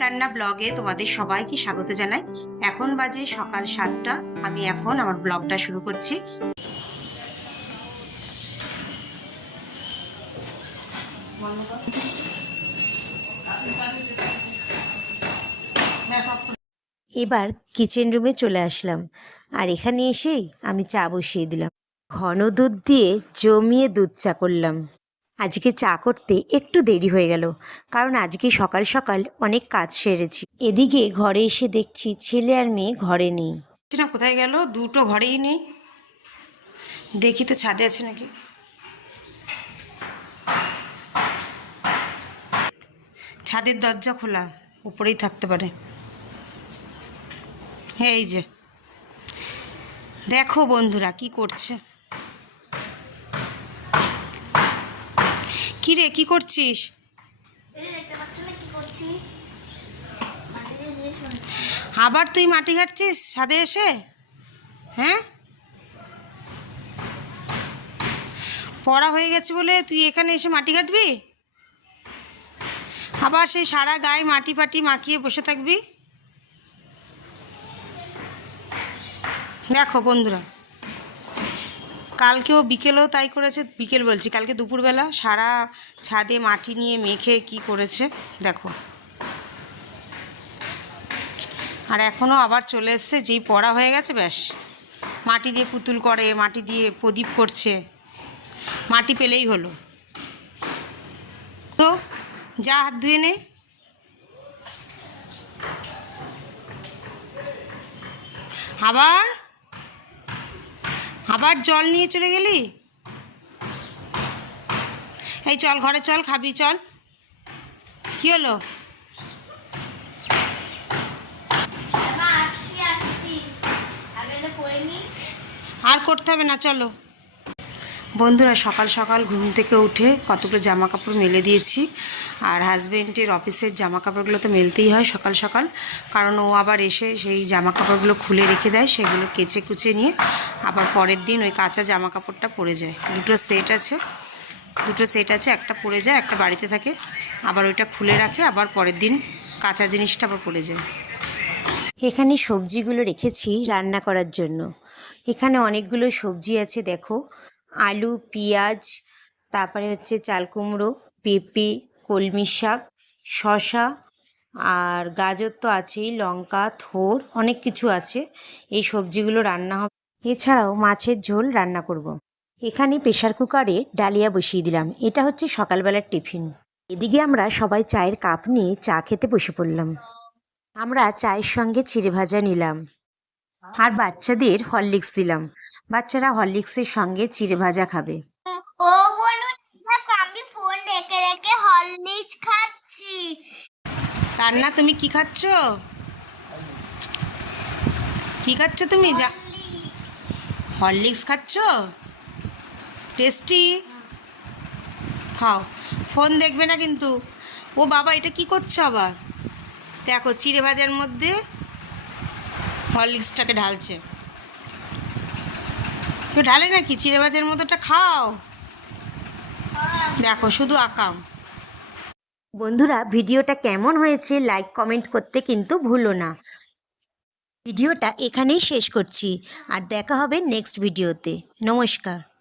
কান্না ব্লগে তোমাদের সবাইকে স্বাগত জানাই। এখন বাজে সকাল সাতটা। আমি এখন আমার ব্লগটা শুরু করছি। এবার কিচেন রুমে চলে আসলাম। আর এখানে এসেই আমি চা বসিয়ে দিলাম। ঘন দুধ দিয়ে জমিয়ে দুধ চা করলাম। আজকে চা করতে একটু দেরি হয়ে গেল, কারণ আজকে সকাল সকাল অনেক কাজ সেরেছি। এদিকে ঘরে এসে দেখছি ছেলে আর মেয়ে ঘরে নেই। না কোথায় গেল? দুটো ঘরেই নেই। দেখি তো ছাদে আছে নাকি? ছাদের দরজা খোলা, উপরেই থাকতে পারে। এই যে। দেখো বন্ধুরা, কি করছে? কি রে কি করছিস? আবার তুই মাটি ঘাটছিস ছাদে এসে? হ্যাঁ? পড়া হয়ে গেছে বলে তুই এখানে এসে মাটি কাটবি আবার সেই সারা গায়ে মাটি ফাটি মাখিয়ে বসে থাকবি? দেখো বন্ধুরা কালকেও বিকেলেও তাই করেছে, বিকেল বলছি, কালকে দুপুরবেলা সারা ছাদে মাটি নিয়ে মেখে কি করেছে, দেখো। আর এখনও আবার চলে এসছে, যেই পড়া হয়ে গেছে, ব্যাস। মাটি দিয়ে পুতুল করে, মাটি দিয়ে প্রদীপ করছে। মাটি পেলেই হলো। তো, যা হাত ধুয়ে নে। আবার আবার জল নিয়ে চলে গেলি? এই চল ঘরে চল খাবি চল। কি হলো? আর করতে হবে না চলো। বন্ধুরা, সকাল সকাল ঘুম থেকে উঠে কতগুলো জামা কাপড় মেলে দিয়েছি। আর হাজব্যান্ডের অফিসের জামা কাপড়গুলো তো মেলতেই হয় সকাল সকাল। কারণ ও আবার এসে সেই জামা কাপড়গুলো খুলে রেখে দেয়, সেগুলো কেচে কুচে নিয়ে আবার পরের দিন ওই কাঁচা জামা কাপড়টা পরে যায়। দুটো সেট আছে, দুটো সেট আছে, একটা পরে যায়, একটা বাড়িতে থাকে। আবার ওইটা খুলে রাখে, আবার পরের দিন কাঁচা জিনিসটা আবার পরে যায়। এখানে সবজিগুলো রেখেছি রান্না করার জন্য। এখানে অনেকগুলো সবজি আছে, দেখো। আলু, পেঁয়াজ, তারপরে হচ্ছে চাল কুমড়ো, পেঁপে, কলমি শাক শশা আর গাজর তো আছেই, লঙ্কা, থোর, অনেক কিছু আছে। এই সবজিগুলো রান্না হবে। এছাড়াও মাছের ঝোল রান্না করব। এখানে প্রেশার কুকারে ডালিয়া বসিয়ে দিলাম। এটা হচ্ছে সকালবেলার টিফিন। এদিকে আমরা সবাই চায়ের কাপ নিয়ে চা খেতে বসে পড়লাম। আমরা চায়ের সঙ্গে চিড়ে ভাজা নিলাম। আর বাচ্চাদের হরলিক্স দিলাম। বাচ্চারা হরলিক্সের সঙ্গে চিড়ে ভাজা খাবে। ও বলুন আমি ফোন রেখে রেখে হরলিক্স খাচ্ছি। কান্না তুমি কি খাচ্ছ? কি খাচ্ছ তুমি? যা। হরলিক্স খাচ্ছ? টেস্টি? খাও। ফোন দেখবে না কিন্তু। ও বাবা এটা কি করছ আবার? দেখো চিড়ে ভাজার মধ্যে হরলিক্সটাকে ঢালছে। কেউ ঢালে নাকি? চিড়েবাজের মতোটা খাও। দেখো, শুধু আকাম। বন্ধুরা, ভিডিওটা কেমন হয়েছে লাইক, কমেন্ট করতে কিন্তু ভুলো না। ভিডিওটা এখানেই শেষ করছি। আর দেখা হবে নেক্সট ভিডিওতে। নমস্কার।